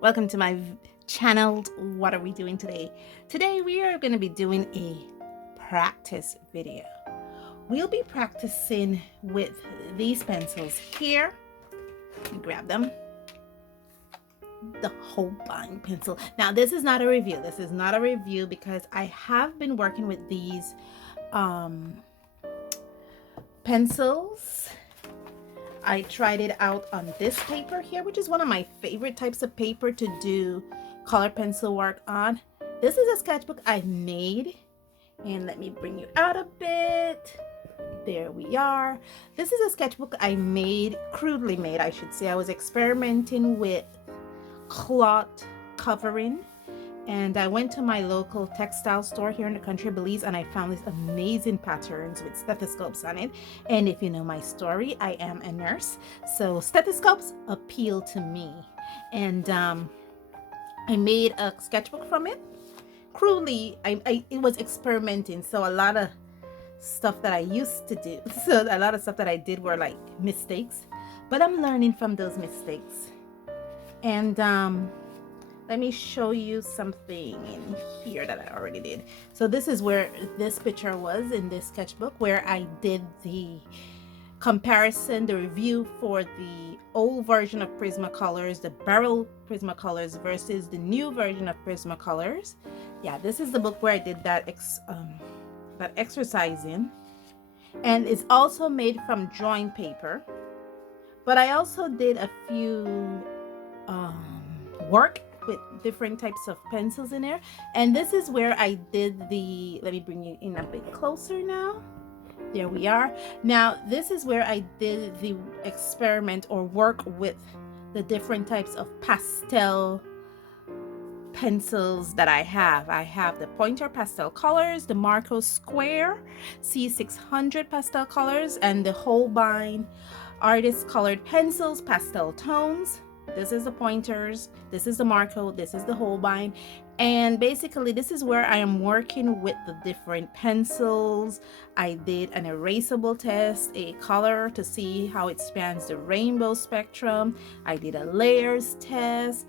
Welcome to my channel. What are we doing today? Today we are going to be doing a practice video. We'll be practicing with these pencils here. Let me grab them. The Holbein pencil. Now this is not a review. This is not a review because I have been working with these pencils. I tried it out on this paper here, which is one of my favorite types of paper to do color pencil work on. This is a sketchbook I made, and let me bring you out a bit. There we are. This is a sketchbook I made, crudely made, I should say. I was experimenting with cloth covering, and I went to my local textile store here in the country, Belize, and I found these amazing patterns with stethoscopes on it. And if you know my story, I am a nurse, so stethoscopes appeal to me. And I made a sketchbook from it. Crudely, it was experimenting, so a lot of stuff that I used to do, so a lot of stuff that I did were like mistakes, but I'm learning from those mistakes. And let me show you something in here that I already did. So this is where this picture was in this sketchbook, where I did the comparison, the review for the old version of Prismacolors, the barrel Prismacolors versus the new version of Prismacolors. Yeah, this is the book where I did that exercise in. And it's also made from drawing paper. But I also did a few work with different types of pencils in there, and this is where I did the, let me bring you in a bit closer now. There we are. Now this is where I did the experiment or work with the different types of pastel pencils that I have. I have the Pointer Pastel Colors, the Marco Square C600 Pastel Colors, and the Holbein Artist Colored Pencils Pastel Tones. This is the pointers, this is the Marco, this is the Holbein, and basically this is where I am working with the different pencils. I did an erasable test, a color to see how it spans the rainbow spectrum. I did a layers test.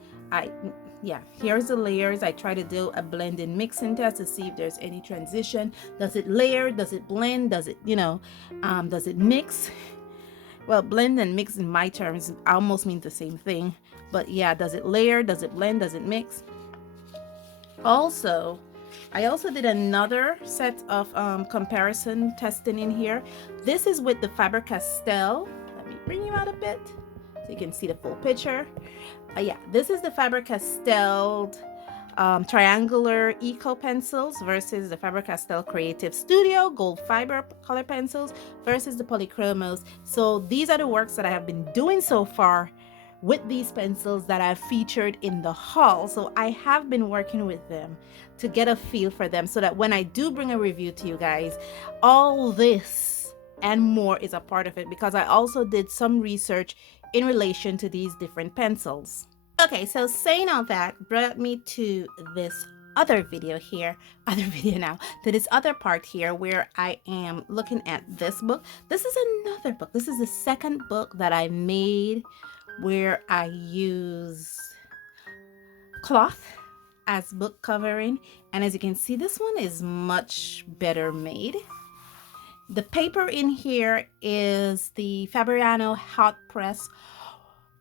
Here's the layers. I try to do a blend and mixing test to see if there's any transition. Does it layer? Does it blend? Does it, does it mix? Well, blend and mix in my terms almost mean the same thing, but yeah, does it layer? Does it blend? Does it mix? Also, I also did another set of comparison testing in here. This is with the Faber-Castell. Let me bring you out a bit so you can see the full picture. Yeah, this is the Faber-Castell triangular eco pencils versus the Faber-Castell Creative Studio gold fiber color pencils versus the polychromos. So these are the works that I have been doing so far with these pencils that I've featured in the haul. So I have been working with them to get a feel for them, so that when I do bring a review to you guys, all this and more is a part of it, because I also did some research in relation to these different pencils. Okay, so saying all that brought me to this other video here, to this other part here where I am looking at this book. This is another book. This is the second book that I made where I use cloth as book covering. And as you can see, this one is much better made. The paper in here is the Fabriano Hot Press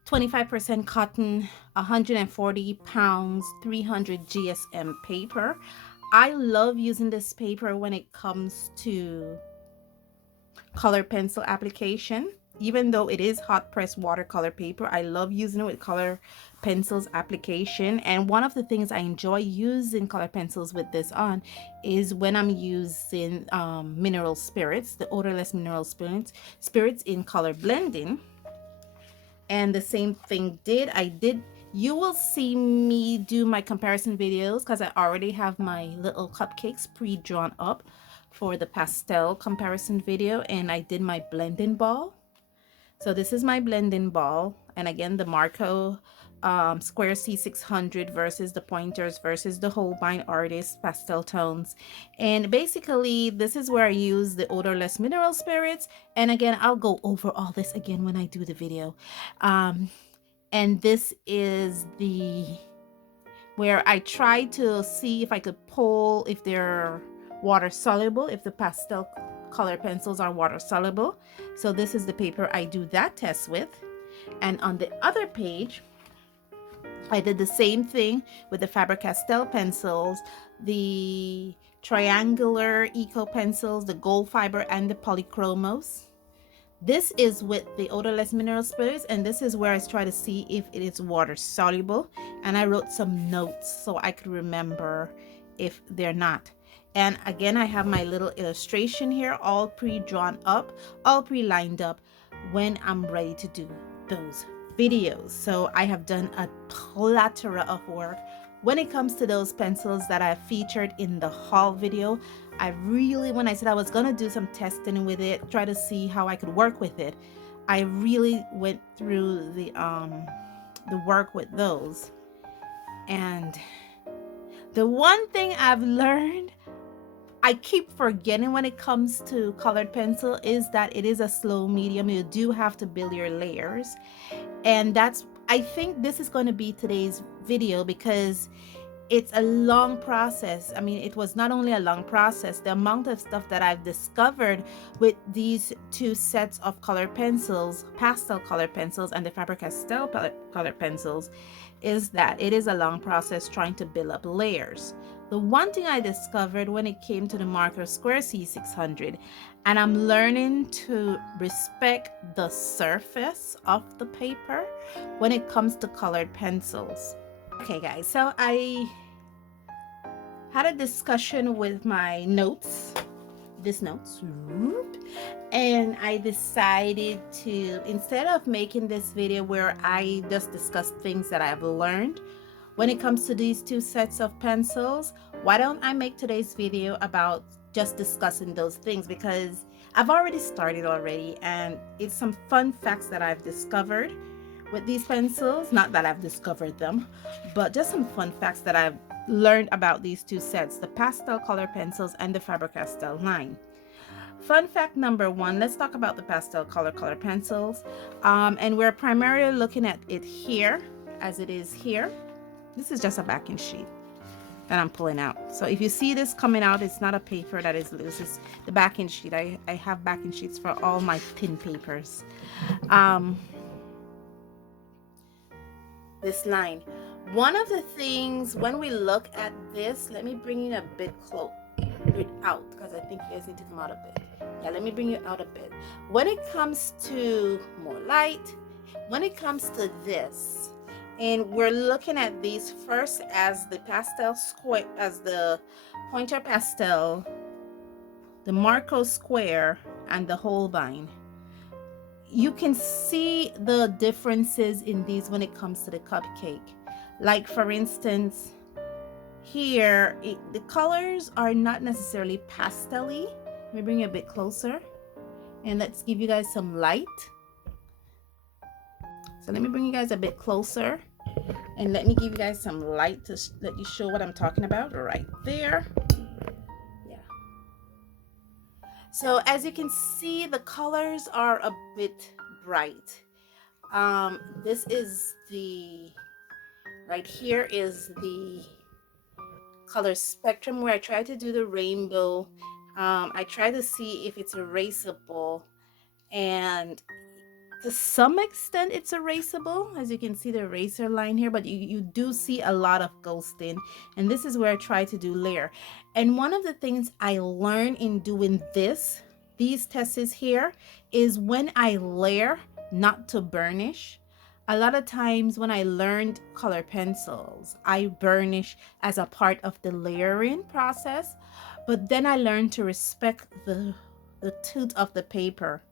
25% cotton, 140 pounds, 300 GSM paper. I love using this paper when it comes to color pencil application. Even though it is hot press watercolor paper, I love using it with color pencils application. And one of the things I enjoy using color pencils with this on is when I'm using mineral spirits, the odorless mineral spirits in color blending. And the same thing you will see me do my comparison videos, because I already have my little cupcakes pre-drawn up for the pastel comparison video, and I did my blending ball. So this is my blending ball, and again the Marco Square C600 versus the pointers versus the Holbein Artist pastel tones. And basically this is where I use the odorless mineral spirits, and again I'll go over all this again when I do the video. And this is the where I tried to see if I could pull if they're water soluble, if the pastel color pencils are water soluble. So this is the paper I do that test with. And on the other page, I did the same thing with the Faber-Castell pencils, the triangular eco pencils, the gold fiber, and the polychromos. This is with the odorless mineral spirits, and this is where I try to see if it is water soluble. And I wrote some notes so I could remember if they're not. And again, I have my little illustration here, all pre-drawn up, all pre-lined up when I'm ready to do those videos. So I have done a plethora of work when it comes to those pencils that I featured in the haul video. I really, when I said I was gonna do some testing with it, try to see how I could work with it, I really went through the work with those. And the one thing I've learned, I keep forgetting when it comes to colored pencil, is that it is a slow medium. You do have to build your layers. And that's, I think this is going to be today's video because it's a long process. I mean, it was not only a long process, the amount of stuff that I've discovered with these two sets of color pencils, pastel color pencils and the Faber-Castell color pencils, is that it is a long process trying to build up layers. The one thing I discovered when it came to the marker Square C600, and I'm learning to respect the surface of the paper when it comes to colored pencils. Okay guys, so I had a discussion with my notes, and I decided to, instead of making this video where I just discuss things that I've learned when it comes to these two sets of pencils, why don't I make today's video about just discussing those things, because I've already started already, and it's some fun facts that I've discovered with these pencils. Not that I've discovered them, but just some fun facts that I've learned about these two sets, the pastel color pencils and the Faber-Castell line. Fun fact number one, let's talk about the pastel color pencils. And we're primarily looking at it here as it is here. This is just a backing sheet that I'm pulling out. So if you see this coming out, it's not a paper that is loose, it's the backing sheet. I have backing sheets for all my thin papers. This line, one of the things when we look at this, let me bring you a bit close out, because I think you guys need to come out a bit. Yeah, let me bring you out a bit. When it comes to more light, when it comes to this, and we're looking at these first as the pastel square, as the pointer pastel, the Marco square, and the Holbein. You can see the differences in these when it comes to the cupcake. Like for instance, here the colors are not necessarily pastel-y. Let me bring you a bit closer and let's give you guys some light. So let me bring you guys a bit closer and let me give you guys some light to let you show what I'm talking about right there. Yeah. So as you can see, the colors are a bit bright. This is the, right here is the color spectrum where I try to do the rainbow. I try to see if it's erasable, and to some extent it's erasable, as you can see the eraser line here, but you do see a lot of ghosting, and this is where I try to do layer. And one of the things I learned in doing these tests here is when I layer, not to burnish. A lot of times when I learned color pencils, I burnish as a part of the layering process, but then I learned to respect the tooth of the paper.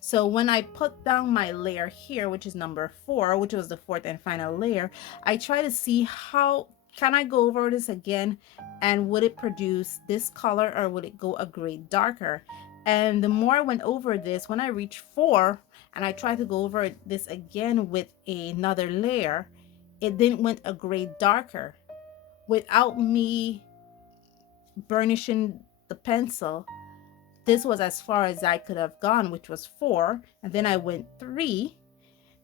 So when I put down my layer here, which is number 4, which was the fourth and final layer, I try to see how can I go over this again, and would it produce this color or would it go a grade darker? And the more I went over this, when I reached 4 and I tried to go over this again with another layer, it then went a grade darker without me burnishing the pencil. This was as far as I could have gone, which was 4, and then I went 3,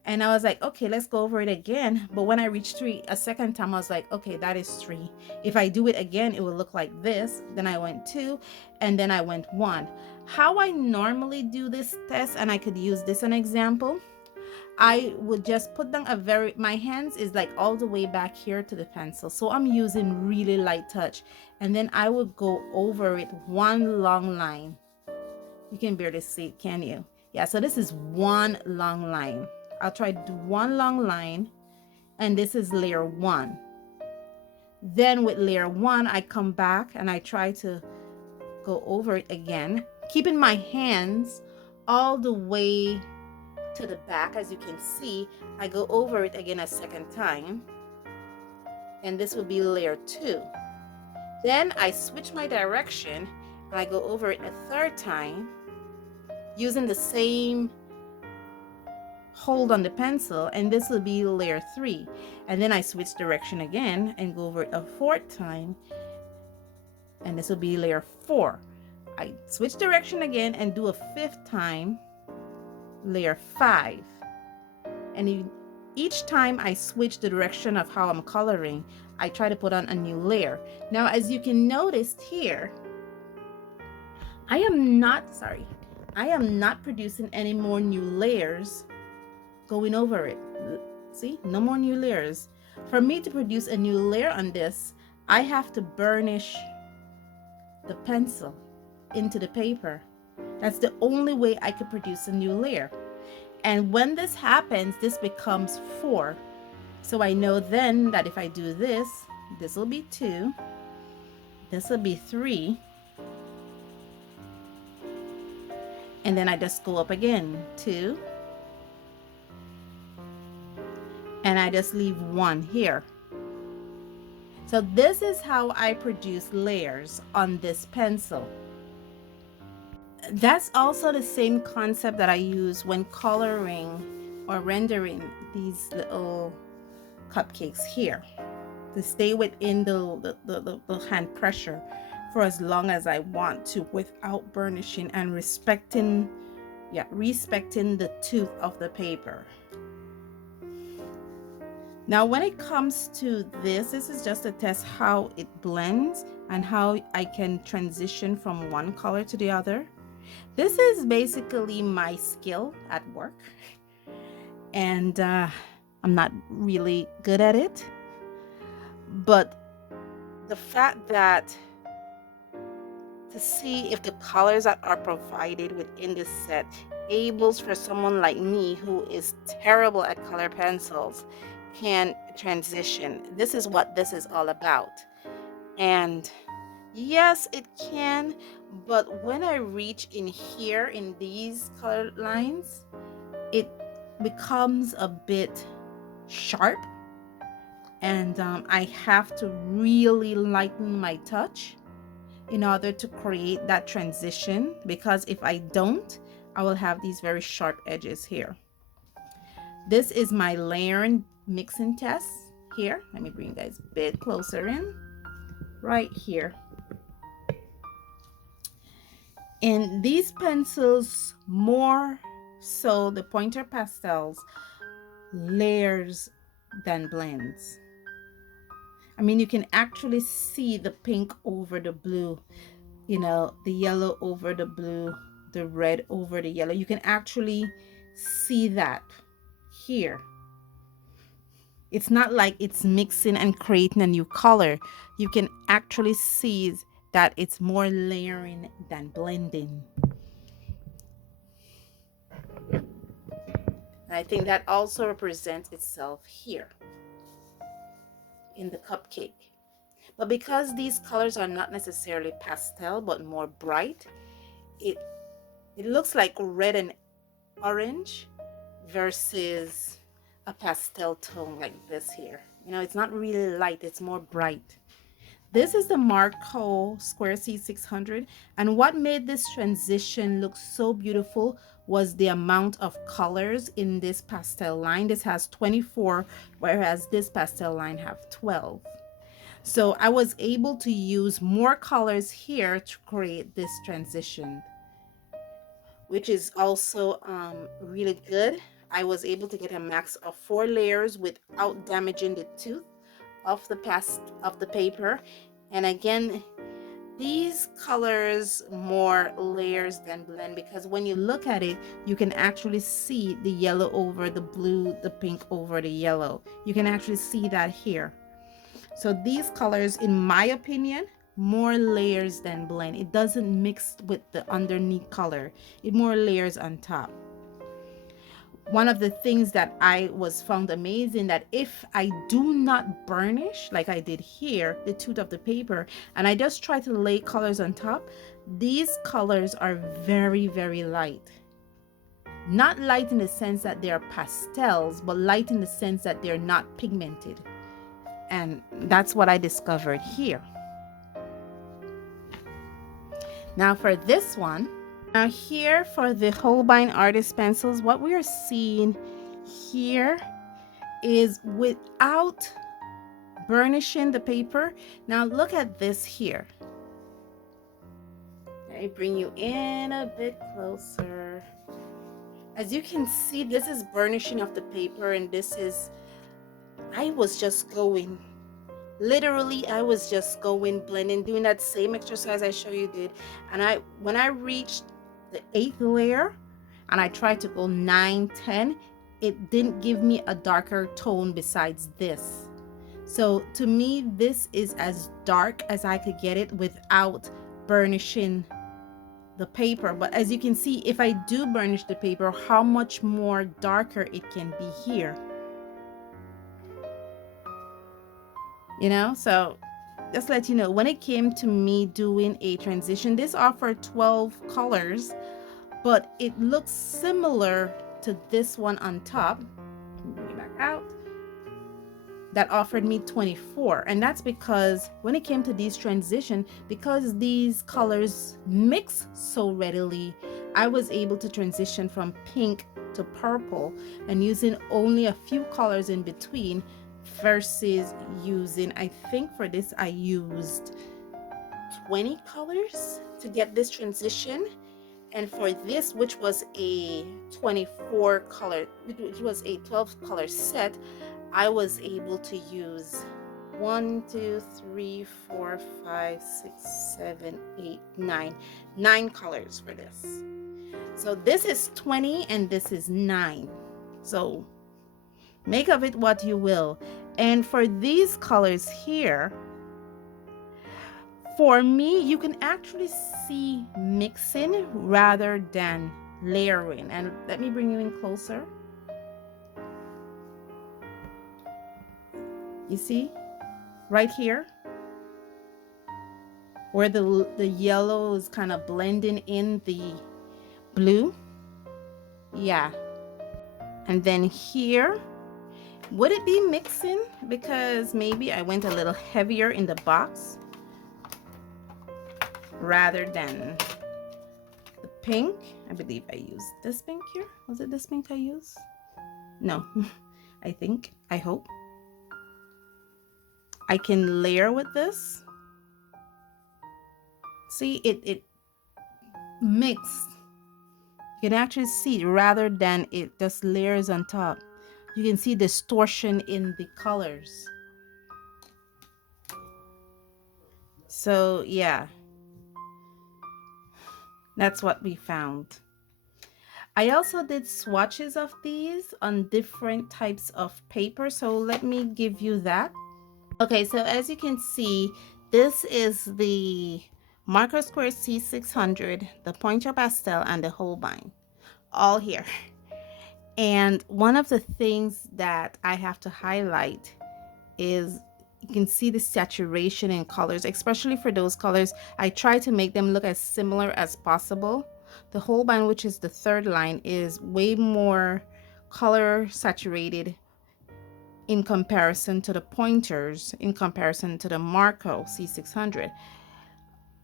And I was like, okay, let's go over it again. But when I reached 3 a second time, I was like, okay, that is 3. If I do it again, it will look like this. Then I went 2, and then I went 1. How I normally do this test, and I could use this as an example, I would just put down my hands is like all the way back here to the pencil. So I'm using really light touch. And then I would go over it one long line. You can barely see it, can you? Yeah, so this is one long line. I'll try to do one long line, and this is layer 1. Then with layer 1, I come back and I try to go over it again, keeping my hands all the way to the back. As you can see, I go over it again a second time, and this will be layer 2. Then I switch my direction and I go over it a third time using the same hold on the pencil, and this will be layer 3. And then I switch direction again and go over it a fourth time, and this will be layer 4. I switch direction again and do a fifth time, layer 5. And each time I switch the direction of how I'm coloring, I try to put on a new layer. Now, as you can notice here, I am not producing any more new layers going over it. See, no more new layers. For me to produce a new layer on this, I have to burnish the pencil into the paper. That's the only way I could produce a new layer. And when this happens, this becomes 4. So I know then that if I do this, this will be 2, this will be 3, and then I just go up again, 2, and I just leave 1 here. So this is how I produce layers on this pencil. That's also the same concept that I use when coloring or rendering these little cupcakes here, to stay within the hand pressure for as long as I want to without burnishing and respecting the tooth of the paper. Now when it comes to this is just to test how it blends and how I can transition from one color to the other. This is basically my skill at work, and I'm not really good at it, but the fact that to see if the colors that are provided within this set enables for someone like me who is terrible at color pencils can transition. This is what this is all about. And yes, it can, but when I reach in here in these color lines, it becomes a bit sharp, and I have to really lighten my touch in order to create that transition, because if I don't, I will have these very sharp edges here. This is my layering mixing test here. Let me bring you guys a bit closer in, right here. And these pencils, more so the pointer pastels, layers than blends. I mean, you can actually see the pink over the blue, you know, the yellow over the blue, the red over the yellow. You can actually see that here. It's not like it's mixing and creating a new color. You can actually see that it's more layering than blending. And I think that also represents itself here in the cupcake. But because these colors are not necessarily pastel but more bright, it looks like red and orange versus a pastel tone like this here. You know, it's not really light, it's more bright. This is the Marco Square C600, and what made this transition look so beautiful was the amount of colors in this pastel line. This has 24, whereas this pastel line have 12. So I was able to use more colors here to create this transition, which is also really good. I was able to get a max of 4 layers without damaging the tooth of the paper. And again, these colors more layers than blend, because when you look at it, you can actually see the yellow over the blue, the pink over the yellow. You can actually see that here. So these colors, in my opinion, more layers than blend. It doesn't mix with the underneath color. It more layers on top. One of the things that I was found amazing, that if I do not burnish like I did here, the tooth of the paper, and I just try to lay colors on top, these colors are very, very light. Not light in the sense that they are pastels, but light in the sense that they're not pigmented. And that's what I discovered here. Now for this one, now here for the Holbein Artist Pencils, what we are seeing here is without burnishing the paper. Now look at this here. Let me bring you in a bit closer. As you can see, this is burnishing of the paper, and this is, I was just going, literally I was just going blending, doing that same exercise I show you did. And when I reached the 8th layer and I tried to go 9, 10, it didn't give me a darker tone besides this. So to me, this is as dark as I could get it without burnishing the paper. But as you can see, if I do burnish the paper, how much more darker it can be here. You know, so just let you know, when it came to me doing a transition, this offered 12 colors, but it looks similar to this one on top. Bring it back out. That offered me 24, and that's because when it came to these transition, because these colors mix so readily, I was able to transition from pink to purple and using only a few colors in between, versus using, I think for this I used 20 colors to get this transition. And for this, which was a 24 color, which was a 12 color set, I was able to use 1, 2, 3, 4, 5, 6, 7, 8, 9 colors for this. So this is 20 and this is 9. So make of it what you will. And for these colors here, for me, you can actually see mixing rather than layering. And let me bring you in closer. You see right here where the yellow is kind of blending in the blue. Yeah. And then here, would it be mixing? Because maybe I went a little heavier in the box rather than the pink. I believe I used this pink here. Was it this pink I used? No, I hope. I can layer with this. See, it mixed. You can actually see rather than it just layers on top. You can see distortion in the colors. So yeah, that's what we found. I also did swatches of these on different types of paper, so let me give you that. Okay, so as you can see, this is the Marker Square C600, the Pointer Pastel, and the Holbein, all here. And one of the things that I have to highlight is you can see the saturation in colors, especially for those colors. I try to make them look as similar as possible. The Holbein, which is the third line, is way more color saturated in comparison to the pointers, in comparison to the Marco C600.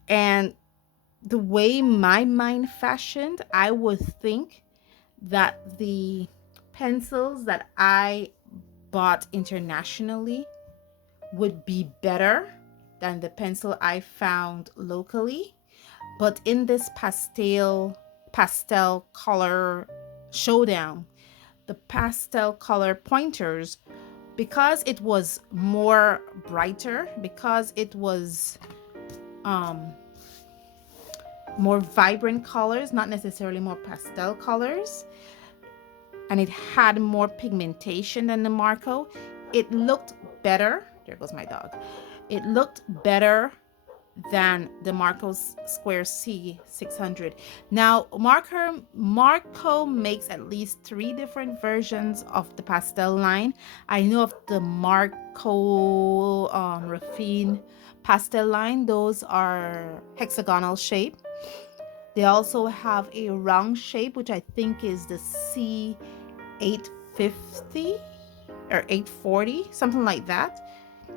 And the way my mind fashioned, I would think that the pencils that I bought internationally would be better than the pencil I found locally. But in this pastel color showdown, the pastel color pointers, because it was more brighter, because it was more vibrant colors, not necessarily more pastel colors, and it had more pigmentation than the Marco, it looked better. There goes my dog. It looked better than the Marco Square C600. Now, Marco makes at least 3 different versions of the pastel line. I know of the Marco Raffine pastel line. Those are hexagonal shape. They also have a round shape, which I think is the C850 or 840, something like that.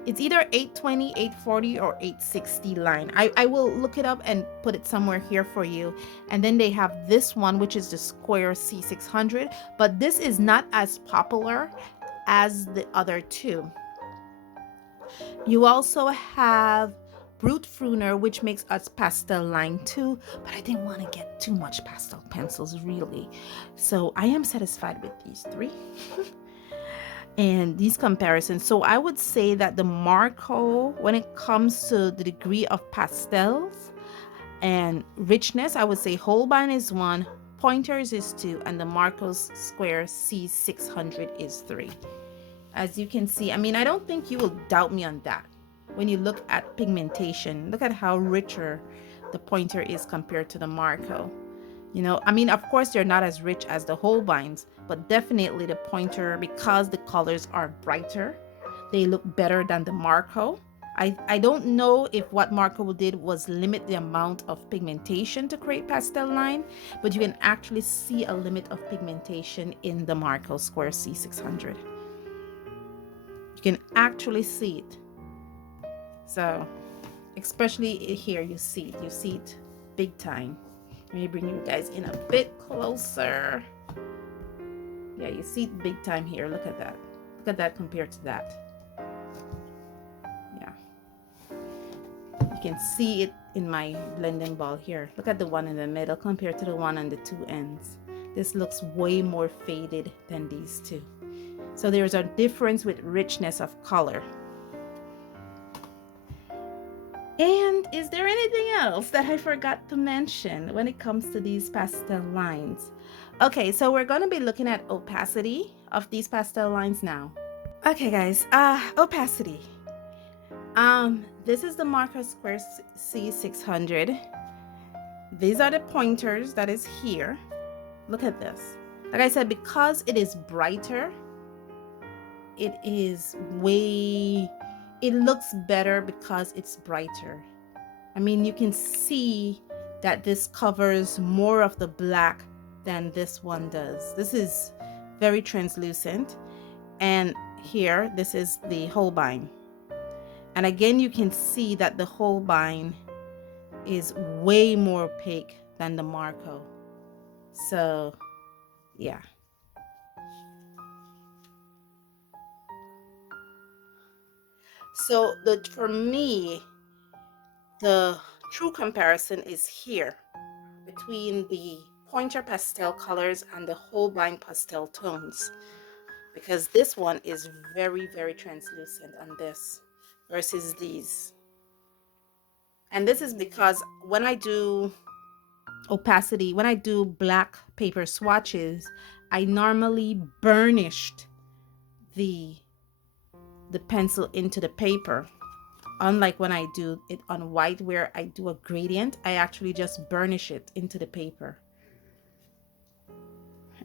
It's either 820, 840, or 860 line. I will look it up and put it somewhere here for you. And then they have this one, which is the square C600, but this is not as popular as the other two. You also have Brut Fruner, which makes us pastel line too, but I didn't want to get too much pastel pencils really. So I am satisfied with these 3. And these comparisons. So I would say that the Marco, when it comes to the degree of pastels and richness, I would say Holbein is 1, Pointers is 2, and the Marco's Square C600 is 3. As you can see, I mean, I don't think you will doubt me on that. When you look at pigmentation, look at how richer the Pointer is compared to the Marco. You know, I mean, of course, they're not as rich as the Holbeins, but definitely the Pointer, because the colors are brighter, they look better than the Marco. I don't know if what Marco did was limit the amount of pigmentation to create pastel line, but you can actually see a limit of pigmentation in the Marco Square C600. You can actually see it. So, especially here, you see it big time. Let me bring you guys in a bit closer. Yeah, you see it big time here. Look at that. Look at that compared to that. Yeah. You can see it in my blending ball here. Look at the one in the middle compared to the one on the 2 ends. This looks way more faded than these 2. So there's a difference with richness of color. And is there anything else that I forgot to mention when it comes to these pastel lines? Okay, so we're going to be looking at opacity of these pastel lines now. Okay, guys, opacity. This is the Marco Square C600. These are the pointers that is here. Look at this. Like I said, because it is brighter, it looks better because it's brighter. I mean, you can see that this covers more of the black than this one does. This is very translucent. And here, this is the Holbein. And again, you can see that the Holbein is way more opaque than the Marco. So, yeah. So for me, the true comparison is here between the Pointer pastel colors and the Holbein pastel tones, because this one is very, very translucent on this versus these. And this is because when I do opacity, when I do black paper swatches, I normally burnished the pencil into the paper. Unlike when I do it on white where I do a gradient, I actually just burnish it into the paper.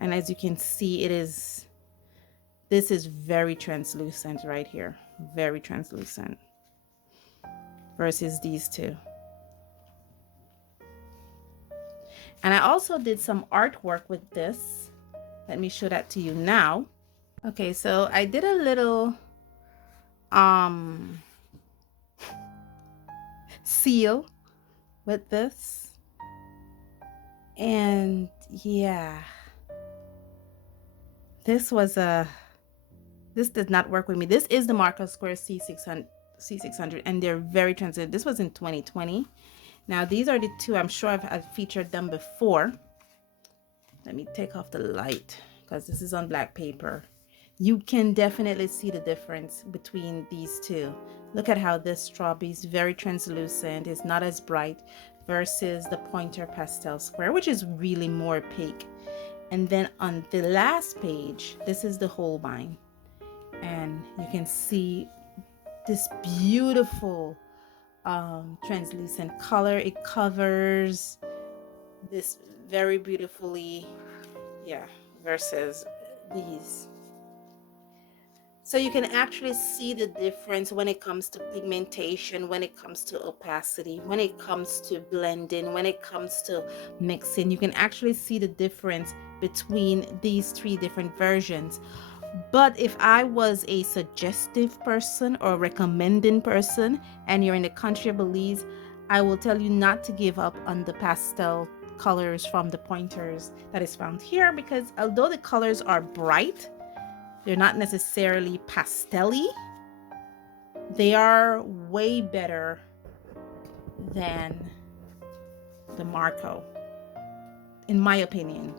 And as you can see, this is very translucent right here, very translucent versus these 2. And I also did some artwork with this. Let me show that to you now. Okay, so I did a little seal with this, and yeah, this did not work with me. This is the Marco Square C600, and they're very translucent. This was in 2020. Now these are the 2. I'm sure I've featured them before. Let me take off the light because this is on black paper. You can definitely see the difference between these two. Look at how this strawberry is very translucent, it's not as bright, versus the Pointer Pastel Square, which is really more opaque. And then on the last page, this is the Holbein, and you can see this beautiful translucent color. It covers this very beautifully, yeah, versus these. So you can actually see the difference when it comes to pigmentation, when it comes to opacity, when it comes to blending, when it comes to mixing. You can actually see the difference between these three different versions. But if I was a suggestive person or recommending person and you're in the country of Belize, I will tell you not to give up on the pastel colors from the pointers that is found here, because although the colors are bright, they're not necessarily pastel-y. They are way better than the Marco, in my opinion.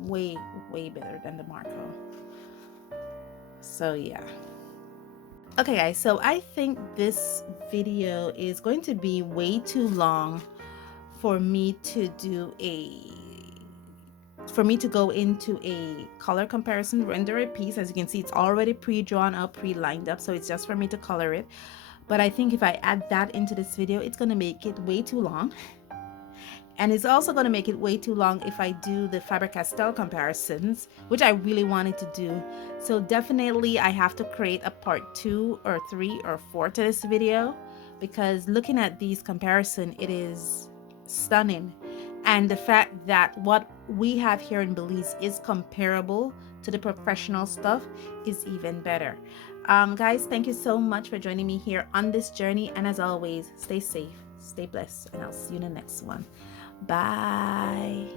Way better than the Marco. So yeah. Okay guys, so I think this video is going to be way too long for me to go into a color comparison, render a piece. As you can see, it's already pre-drawn up, pre-lined up, so it's just for me to color it. But I think if I add that into this video, it's going to make it way too long. And it's also going to make it way too long if I do the Faber-Castell comparisons, which I really wanted to do. So definitely I have to create a part 2 or 3 or 4 to this video, because looking at these comparison, it is stunning. And the fact that what we have here in Belize is comparable to the professional stuff is even better. Guys, thank you so much for joining me here on this journey. And as always, stay safe, stay blessed, and I'll see you in the next one. Bye.